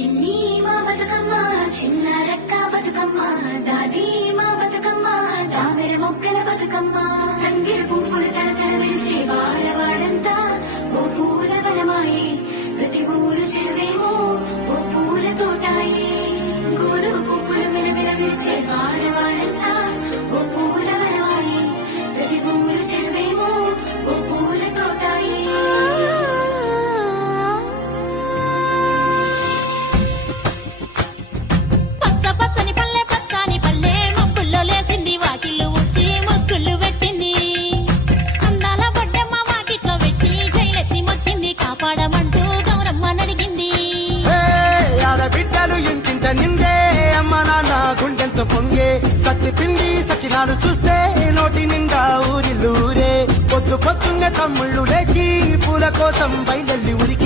చిన్ని మా బతుకమ్మ చిన్న రెక్క బతుకమ్మ దాది మా బతుకమ్మ దామెర మొక్కల బతుకమ్మ తంగిడు పువ్వులు తడతడ వేసే వాడవాడంతా ఓ పూల వనమాయే ప్రతి ఊరు చెరువేమో ఓ పూల తోటాయే గోరు పువ్వులు మెలమెల వేసే వాడవాడంతా ఓ పూల వనమాయే ప్రతి ఊరు చెరువేమో ఓ పూల తోటాయే గుండెంతో పొంగే సత్తి పిండి సకినాలు చూస్తే నోటి నిండా ఊరిల్లూరే పొద్దున్నే తమ్ముళ్ళు లేచి పూల కోసం బయలెల్లి ఉరికి